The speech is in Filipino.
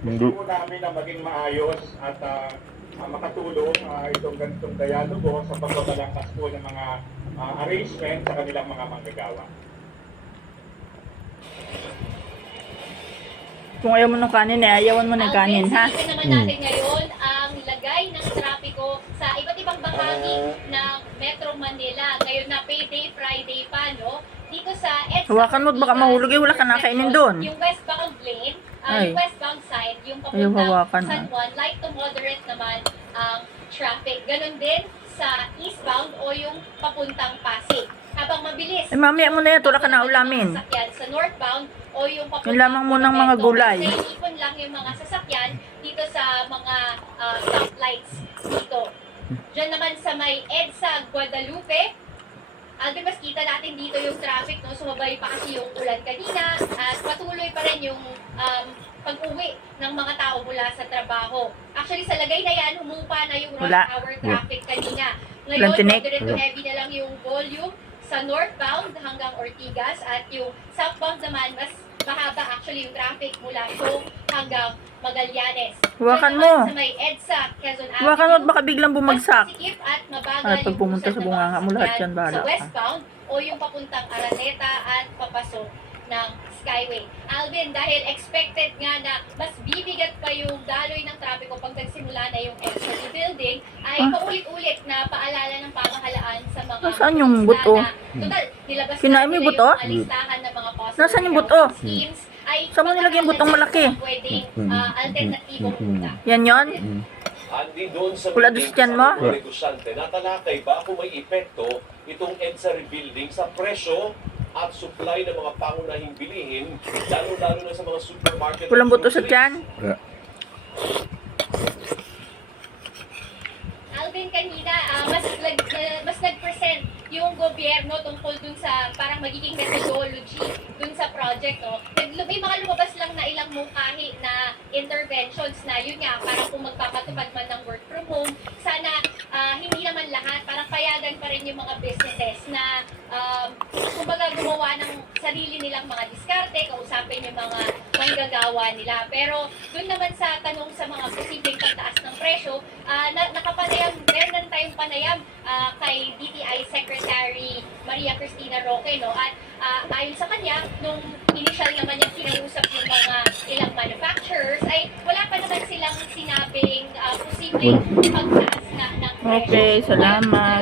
Gusto po namin na maging maayos at makatulong itong ganitong dialogo sa pagbabalangkas po ng mga arrangement sa kanilang mga manggagawa. Kung ayaw mo ng kanin ayawan mo ng kanin, ha? Silipin naman natin ngayon ang lagay ng trapiko sa iba't ibang bahagi ng Metro Manila. Ngayon na payday, Friday pa, no? Dito sa EDSA. Hawakan mo, baka mahulog wala ka nakainin doon. Yung westbound lane, Ay. yung westbound side, yung Ayaw hawakan, papuntang San Juan, light to moderate naman ang traffic. Ganon din sa eastbound o yung papuntang Pasig. Habang mabilis. Mamaya mo na yan, tula ka na ulamin. Sa northbound o yung papuntang Yung lamang mo ng mga gulay. Naiipon lang yung mga sasakyan dito sa mga stoplights dito. Diyan naman sa may EDSA Guadalupe, Alvin, mas kita natin dito yung traffic, no? Sumabay pa kasi yung ulan kanina at patuloy pa rin yung pag-uwi ng mga tao mula sa trabaho. Actually, sa lagay na yan, humupa na yung rush hour traffic kanina. Ngayon, moderate to heavy na lang yung volume sa northbound hanggang Ortigas at yung southbound naman, mas mahaba actually yung traffic mula Song hanggang Magallanes. Hawakan mo. Sa may EDSA, Quezon Avenue. Hawakan mo at baka biglang bumagsak. Masikip at mabagal At pag yung pumunta usad sa ng bunganga mga mo, lahat sasakyan yan, bahala sa ka. westbound o yung papuntang Araneta at papasok ng Skyway. Alvin, dahil expected nga na mas bibigat pa yung daloy ng trapiko pag nagsimula na yung EDSA building, ay paulit-ulit na paalala ng pamahalaan sa mga Nasaan yung buto? Total, nilabas Kinain mo yung buto? yung listahan ng mga possible Nasaan yung buto? schemes ay Saan mo nilagay yung butong malaki? pwedeng alternatibong punta. Yan yon? Andi doon sa Pula meeting dyan mo? sa mga negosyante, natalakay ba kung may epekto itong EDSA rebuilding sa presyo at supply ng mga pangunahing bilihin, lalo-lalo na sa mga supermarket. Walang buto sa tiyan? Alvin, kanina, mas nag-present yung gobyerno tungkol dun sa parang magiging methodology dun sa project, no? May mga lumabas lang na ilang mungkahi na interventions na yun nga, parang kung magpapatupad man ng work from home, sana hindi naman lahat, parang payagan pa rin yung mga businesses na kumbaga gumawa ng sarili nilang mga diskarte, kausapin yung mga manggagawa nila. Pero dun naman sa tanong sa mga posibleng pagtaas ng presyo, nakapanayam, meron na tayong panayam kay DTI Secretary Maria Cristina Roque, no? At ayon sa kanya, nung initial naman yung kinausap ng mga ilang manufacturers, ay wala pa naman silang sinabing posibleng pagtaas na ng presyo. Okay, salamat.